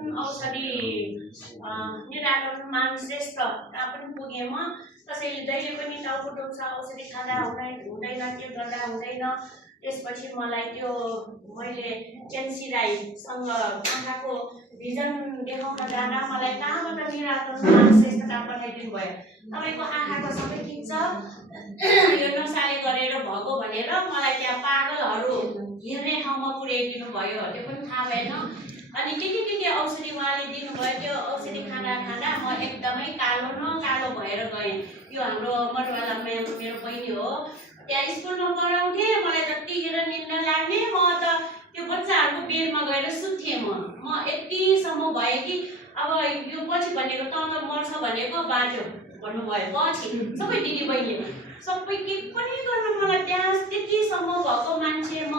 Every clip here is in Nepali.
औषधि निराकरण मान श्रेष्ठ कहाँ पनि पुगेँ म। कसैले जहिले पनि टाउको दुख्छ औषधि खाँदा हुँदैन के गर्दा हुँदैन। त्यसपछि मलाई त्यो मैले एनसी राईसँग आँखाको भिजन देखाउन जाँदा मलाई कहाँबाट निराकरण मान श्रेष्ठता पठाइदिनु भयो। तपाईँको आँखाको सबै ठिक छ यो नसाले गरेर भएको भनेर मलाई त्यहाँ पागलहरू हेर्ने ठाउँमा पुर्याइदिनु भयो। त्यो पनि थाहा भएन। अनि के औषधि उहाँले दिनुभयो। त्यो औषधि खाँदा म एकदमै कालो न कालो भएर गएँ। यो हाम्रो मरवाला मेरो बहिनी हो, त्यहाँ स्कुलमा पढाउँथेँ। मलाई जतिखेर निन्दा लाग्ने म त त्यो बच्चाहरूको बेडमा गएर सुत्थेँ। म यतिसम्म भयो कि अब यो पछि भनेको त मर्छ भनेको बाटो भन्नुभयो। पछि सबै दिदी बहिनीले सबै के पनि गर्न मलाई त्यहाँ त्यतिसम्म भएको मान्छे म।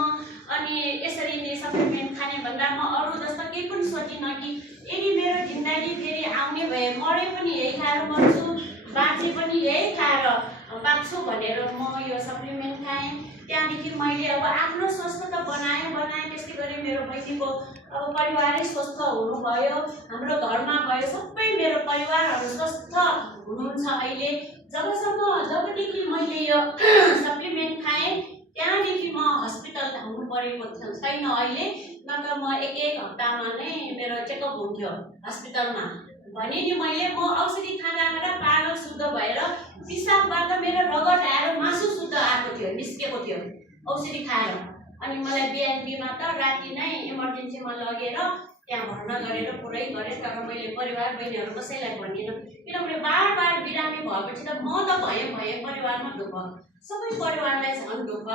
अनि यसरी नै सप्लिमेन्ट खाने भन्दा म अरू जस्तो केही पनि सोचिनँ कि यदि मेरो जिन्दगी फेरि आउने भए मरे पनि यही खाएर मर्छु, बाँचे पनि यही खाएर बाँच्छु भनेर म यो सप्लिमेन्ट खाएँ। त्यहाँदेखि मैले अब आफ्नो स्वस्थ त बनाएँ। त्यस्तै गरी मेरो बहिनीको अब परिवारै स्वस्थ हुनुभयो। हाम्रो घरमा भयो सबै मेरो परिवारहरू स्वस्थ हुनुहुन्छ अहिले। जबदेखि मैले यो सप्लिमेन्ट खाएँ त्यहाँदेखि म हस्पिटल धाउनु परेको छैन अहिले। नत्र म एक हप्तामा नै मेरो चेकअप हुन्थ्यो हस्पिटलमा। भने नि मैले म औषधि खाँदा पागल शुद्ध भएर पिसाबबाट मेरो रगत आएर मासु शुद्ध आएको थियो, निस्केको थियो औषधि खाएर। अनि मलाई बिहान त राति नै इमर्जेन्सीमा लगेर त्यहाँ भर्ना गरेर पुरै गरेँ। तर मैले परिवार बहिनीहरू कसैलाई भनिनँ, किनभने बार बिरामी भएपछि त म त भएँ परिवारमा दुःख, सबै परिवारलाई झन् दुःख।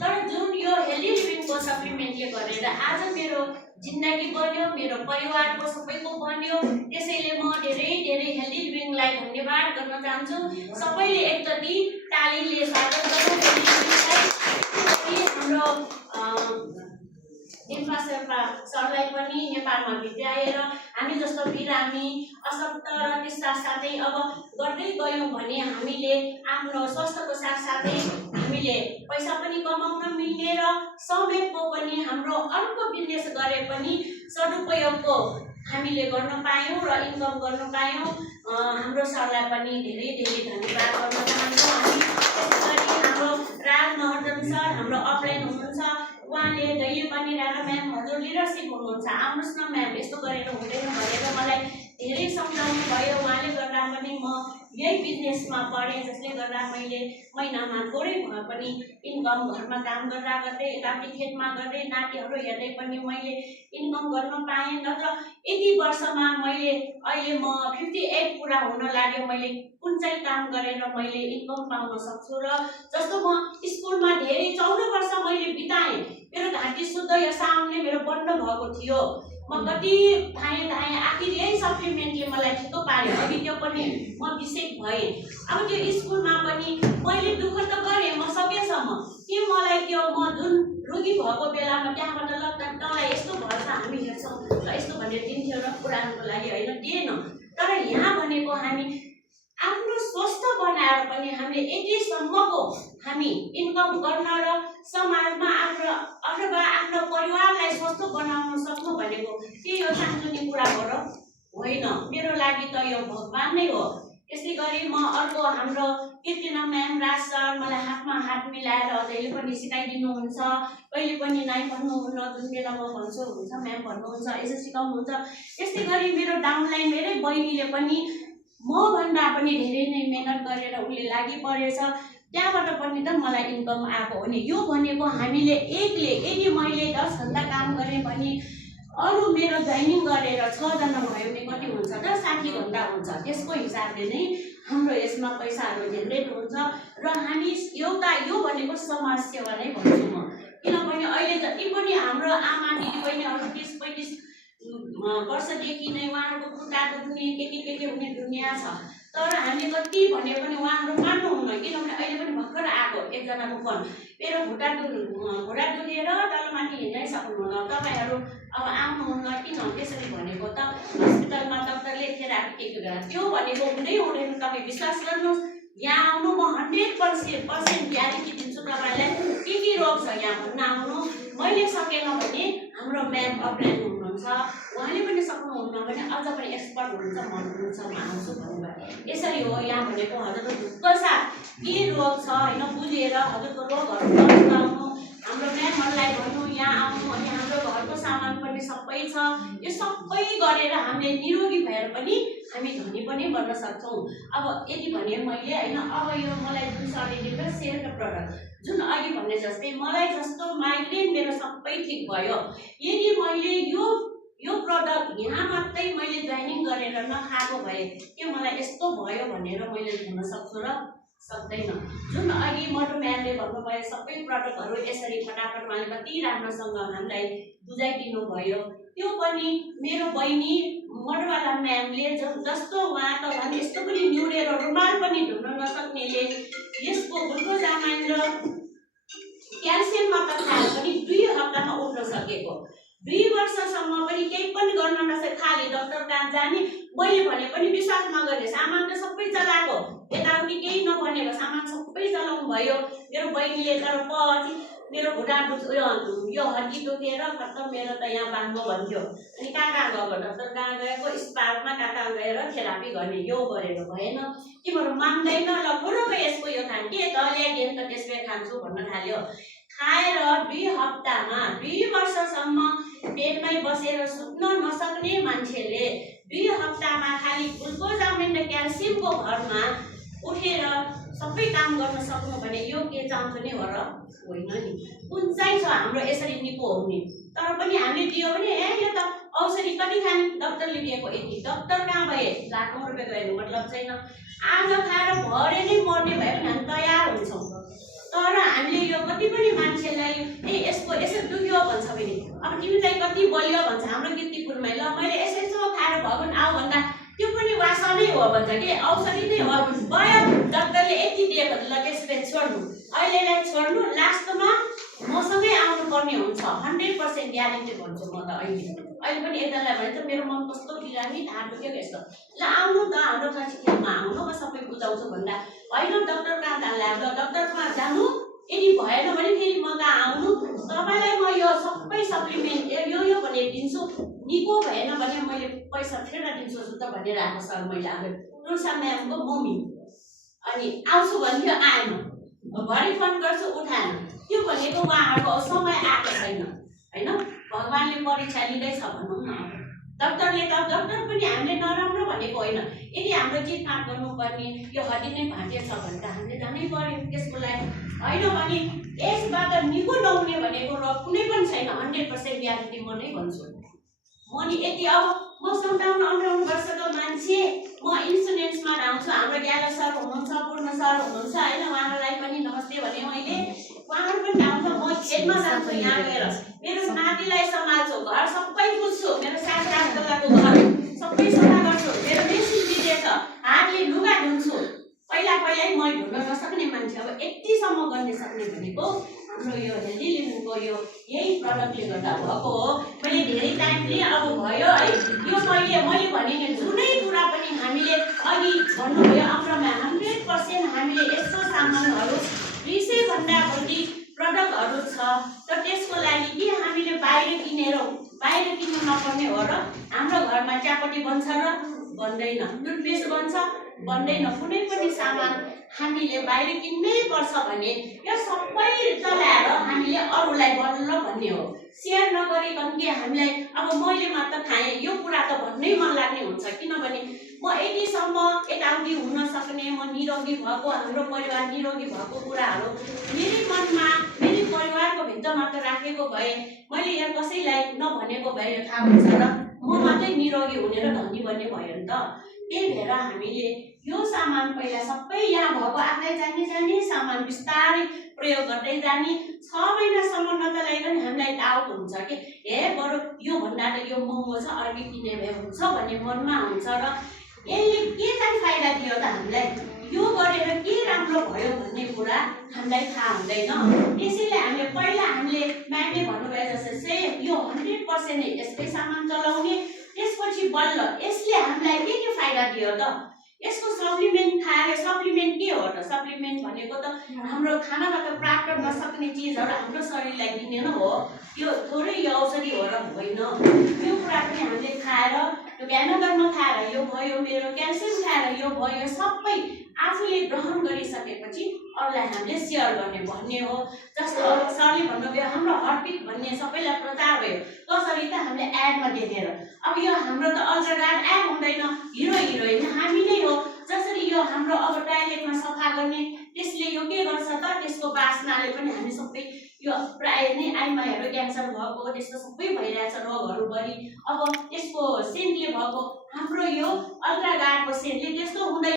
तर जुन यो हेल्दी लिभिङको सप्लिमेन्टले गरेर आज मेरो जिन्दगी बन्यो, मेरो परिवारको सबैको बन्यो। त्यसैले म धेरै हेल्दी लिभिङलाई धन्यवाद गर्न चाहन्छु। सबैले एकचोटि तालीले स्वागत गरौँ। हाम्रो दिम्पा शेर्पा सरलाई पनि नेपालमा भित्राएर हामी जस्तो बिरामी अशक्त र त्यसका साथै अब गर्दै गयौँ भने हामीले आफ्नो स्वास्थ्यको साथसाथै हामीले पैसा पनि कमाउन मिल्ने र समयको पनि हाम्रो अर्को बिजनेस गरे पनि सदुपयोगको हामीले गर्न पायौँ र इन्कम गर्न पायौँ। हाम्रो सरलाई पनि धेरै धन्यवाद गर्न चाहन्छौँ हामी। त्यसैगरी हाम्रो राज महर्जन सर हाम्रो अपलाइन हुनुहुन्छ, उहाँले जहिले पनि राणा म्याम हजुर लिडरसिप हुनुहुन्छ, आउनुहोस् न म्याम यस्तो गरेर हुँदैन भनेर मलाई धेरै सम्झाउनु भयो। उहाँले गर्दा पनि म यही बिजनेसमा पढेँ, जसले गर्दा मैले महिनामा थोरै भए पनि इन्कम घरमा काम गर्दै यताउति खेतमा गर्दै नातिहरू हेर्दै पनि मैले इन्कम गर्न पाएँ। नत्र यति वर्षमा मैले अहिले म 58 पुरा हुन लाग्यो। मैले कुन चाहिँ काम गरेर मैले इन्कम पाउन सक्छु र जस्तो म स्कुलमा धेरै 14 वर्ष मैले बिताएँ। मेरो घाँटी शुद्ध यो सामने मेरो बन्द भएको थियो। म कति धाएँ आखिर यही सप्लिमेन्टले मलाई ठिक पार्यो। अघि त्यो पनि म बिसेक भएँ। अब त्यो स्कुलमा पनि मैले दुःख त गरेँ म सकेसम्म कि मलाई त्यो म जुन रोगी भएको बेलामा त्यहाँबाट तँलाई यस्तो भएछ हामी हेर्छौँ र यस्तो भनेर दिन्थ्यो र पुरानको लागि होइन दिएन। तर यहाँ भनेको हामी आफ्नो स्वस्थ बनाएर पनि हामीले यतिसम्मको हामी इन्कम गर्न र समाजमा अथवा आफ्नो परिवारलाई स्वस्थ बनाउन सक्नु भनेको के यो सानोतिनो कुरा हो र होइन। मेरो लागि त यो भगवान नै हो। यसै गरी म अर्को हाम्रो कीर्तिना म्याम राज सर मलाई हातमा हात मिलाएर जहिले पनि सिकाइदिनुहुन्छ। कहिले पनि नाइ भन्नुहुन्न, जुन बेला म भन्छु हुन्छ म्याम भन्नुहुन्छ, यसो सिकाउनुहुन्छ। त्यस्तै गरी मेरो डाउनलाइन मेरै बहिनीले पनि म भन्दा पनि धेरै नै मेहनत गरेर उसले लागि परेछ। त्यहाँबाट पनि त मलाई इन्कम आएको हो नि। यो भनेको हामीले एकले यदि मैले 10 घण्टा काम गरेँ भने अरू मेरो जोइनिङ गरेर 6 जना भयो भने कति हुन्छ त 60 घण्टा हुन्छ। त्यसको हिसाबले नै हाम्रो यसमा पैसाहरू जेनरेट हुन्छ र हामी एउटा यो भनेको समाज सेवा नै भन्छु म। किनभने अहिले जति पनि हाम्रो आमा दिदीबहिनीहरू 30-35 वर्षदेखि नै उहाँहरूको खुट्टा दुख्ने के हुने दुनियाँ छ। तर हामीले कति भने पनि उहाँहरू मान्नुहुन्न। किनभने अहिले पनि भर्खर आएको एकजनाको फोन मेरो घुँडा दुखेर तलमाथि हिँड्नै सक्नुहुन्न, तपाईँहरू अब आउनुहुन्न किन त्यसरी भनेको त हस्पिटलमा डाक्टरले थेरापी के गर्छ त्यो भनेको हुँदैन। तपाईँ विश्वास गर्नुहोस्, यहाँ आउनु म 100% ग्यारेन्टी दिन्छु तपाईँलाई। के रोग छ यहाँ भन्न आउनु। मैले सकेन भने हाम्रो म्याम अपलाइन हुनुहुन्छ, उहाँले पनि सक्नुहुन्न अझ पनि एक्सपर्ट हुनुहुन्छ मन हुनुहुन्छ म आउँछु भन्नुभयो। यसरी हो यहाँ भनेको हजुरको ढुक्क साथ के रोग छ होइन बुझेर हजुरको रोगहरू बताउनु, हाम्रो म्यामहरूलाई भन्नु यहाँ आउनु, अनि हाम्रो घरको सामान पनि सबै छ। यो सबै गरेर हामीले निरोगी भएर पनि हामी धनी पनि बन्न सक्छौँ। अब यदि भने मैले होइन अब यो मलाई जुन सर्टिफिकेट सेयरको प्रडक्ट जुन अघि भने जस्तै मलाई जस्तो माइग्रेन मेरो सबै ठिक भयो, यदि मैले यो प्रडक्ट यहाँ मात्रै मैले जोइनिङ गरेर नखाएको भए के मलाई यस्तो भयो भनेर मैले भन्न सक्छु र सक्दैन। जुन अघि मधु म्यामले भन्नुभयो सबै प्रडक्टहरू यसरी फटाफट उहाँले कति राम्रोसँग हामीलाई बुझाइदिनु भयो। त्यो पनि मेरो बहिनी मधुबाला म्यामले जस्तो उहाँ त झन् यस्तो पनि निहुरेर रुमाल पनि ढुक्न नसक्नेले यसको ग्लुकोजामाइन र क्याल्सियम मात्र खाएर पनि 2 हप्तामा उठ्न सकेको, 2 वर्षसम्म पनि केही पनि गर्न नसके खाली डक्टर कहाँ जाने, मैले भने पनि विश्वास नगर्ने, सामान त सबै चलाएको, यताउति केही नभनेको सामान सबै चलाउनु भयो मेरो बहिनीले। तर पछि मेरो खुट्टा यो हड्डी दुखेर खत्तम मेरो त यहाँ बाङ्गो भन्थ्यो, अनि कहाँ गएको डक्टर कहाँ गएको, स्पार्कमा कहाँ गएर थेरापी गर्ने, यो गरेर भएन। तिमीहरू मान्दैन ल बुढोको यसको यो खान के त ल्याइदिएन त त्यसमै खान्छु भन्न थाल्यो। खाएर 2 हप्तामा 2 वर्षसम्म बेडमै बसेर सुत्न नसक्ने मान्छेले 2 हप्तामा खाली ग्लुकोजामाइन र क्याल्सियमको भरमा उठेर सबै काम गर्न सक्नु भने यो के चाहन्छ नि हो र होइन नि। कुन चाहिँ छ हाम्रो यसरी निको हुने, तर पनि हामीले दियो भने यो त औषधि कति खाने डक्टरले दिएको यति, डक्टर कहाँ भए लाखौँ रुपियाँ गएको मतलब छैन। आज खाएर भरे नै मर्ने भए पनि हामी तयार हुन्छौँ, तर हामीले यो कति पनि मान्छेलाई यसको यसो दुख्यो भन्छ भने अब तिमीलाई कति बलियो भन्छ हाम्रो कीर्तिपुरमै, ल मैले यसो खाएर भगवान आऊ भन्दा त्यो पनि वासा नै हो भन्छ कि औषधि नै हो भयो, डक्टरले यति दियो भने ल त्यसलाई छोड्नु, अहिलेलाई छोड्नु, लास्टमा मसँगै आउनुपर्ने हुन्छ, 100% ग्यारेन्टी भन्छु म त। अहिले पनि यतालाई भने त मेरो मन कस्तो बिरामी ढाड दुख्यो यस्तो, ल आउनु त हाम्रो कक्षामा आउनु म सबै बुझाउँछु भन्दा होइन डक्टर कहाँ जानु लाग्यो, डक्टरमा जानु, यदि भएन भने फेरि म कहाँ आउनु, तपाईँलाई म यो सबै सप्लिमेन्ट यो भने दिन्छु, निको भएन भने मैले पैसा फिर्ता दिन्छु त भनेर आएको सर मैले अब रुसा म्यामको मम्मी। अनि आउँछु भन्थ्यो आएन, भरे फोन गर्छु उठाएन, त्यो भनेको उहाँहरूको समय आएको छैन होइन, भगवान्ले परीक्षा लिँदैछ भनौँ न। डक्टरले त डक्टर पनि हामीले नराम्रो भनेको होइन, यदि हाम्रो चितपात गर्नुपर्ने यो हड्डी नै भाँचिएछ भने त हामीले जानै पर्यो त्यसको लागि, होइन भने यसबाट निको नहुने भनेको र कुनै पनि छैन, 100% ग्यारेन्टी म नै भन्छु। म नि यति अब म 57-58 वर्षको मान्छे, म इन्सुरेन्समा आउँछु, हाम्रो ग्याला सर हुनुहुन्छ, पूर्ण सर हुनुहुन्छ होइन, उहाँहरूलाई पनि नमस्ते भने मैले, उहाँहरू पनि आउँछ, म खेतमा जान्छु यहाँ गएर मेरो नातिलाई सम्हाल्छु, घर सबै बुझ्छु, मेरो 7-8 तलाको घर सबै सफा गर्छु, मेरो मेसिन बिग्रेछ हातले लुगा धुन्छु, पहिलै मै धुन नसक्ने मान्छे अब यतिसम्म गर्न सक्ने भनेको हाम्रो यो हेल्दी लिभिङको यही प्रडक्टले गर्दा भएको हो। मैले धेरै टाइम लिएँ, अब भयो है, यो मैले भने नि जुनै कुरा पनि हामीले अघि भन्नुभयो अप्रमा 100% हामीले यस्तो सामानहरू 200 भन्दा बढी प्रडक्टहरू छ, त त्यसको लागि के हामीले बाहिर किन्नु नपर्ने हो र? हाम्रो घरमा चियापत्ती बन्छ र बन्दैन, टुथपेस्ट बन्छ बन्दैन, कुनै पनि सामान हामीले बाहिर किन्नै पर्छ भने यो सबै चलाएर हामीले अरूलाई बल्ल भन्ने हो, सेयर नगरिकन कि हामीलाई अब मैले मात्र खाएँ यो कुरा त भन्नै मन लाग्ने हुन्छ, किनभने म यतिसम्म यताउति हुन सक्ने, म निरोगी भएको, हाम्रो परिवार निरोगी भएको कुराहरू मेरै मनमा मेरै परिवारको भित्र मात्र राखेको भए मैले यहाँ कसैलाई नभनेको भए यो थाहा हुन्छ र म मात्रै निरोगी हुने र धनी बन्ने भयो नि त। त्यही भएर हामीले यो सामान पहिला सबै यहाँ भएको आफै जाने सामान बिस्तारै प्रयोग गर्दै जाने, 6 महिनासम्म नचलाइकन हामीलाई डाउट हुन्छ कि बरु यो भन्दा त यो महँगो छ अर्कै किने भए हुन्छ भन्ने मनमा हुन्छ र यसले के चाहिँ फाइदा दियो त हामीलाई, यो गरेर के राम्रो भयो भन्ने कुरा हामीलाई थाहा हुँदैन। त्यसैले हामीले पहिला हामीले म्यामले भन्नुभयो जस्तै यो 100% यसकै सामान चलाउने, त्यसपछि बल्ल यसले हामीलाई के फाइदा दियो त, यसको सप्लिमेन्ट खाएर, सप्लिमेन्ट के हो त, सप्लिमेन्ट भनेको त हाम्रो खानाबाट प्राप्त नसक्ने चिजहरू हाम्रो शरीरलाई दिने न हो, यो थोरै यो औषधि हो र होइन, यो कुरा पनि हामीले खाएर त्यो बिहान गर्न खाएर यो भयो, मेरो क्याल्सियम खाएर यो भयो, सबै आफूले ग्रहण गरिसकेपछि अरूलाई हामीले सेयर गर्ने भन्ने हो। जस्तो सरले भन्नुभयो हाम्रो हर्टबिट भन्ने सबैलाई प्रचार भयो, कसरी त हामीले एडमा देखेर। अब यो हाम्रो त अल्ट्रागार्ड एड हुँदैन, हिरो हिरोइन हामी नै हो। जसरी यो हाम्रो अब टोयलेटमा सफा गर्ने त्यसले यो के गर्छ त, त्यसको बास्नाले पनि हामी सबै यो प्राय नै आइमाईहरू क्यान्सर भएको त्यस्तो सबै भइरहेछ रोगहरू बढी। अब त्यसको सेन्टले भएको हाम्रो यो अल्ट्रागार्डको सेन्टले त्यस्तो हुँदैन।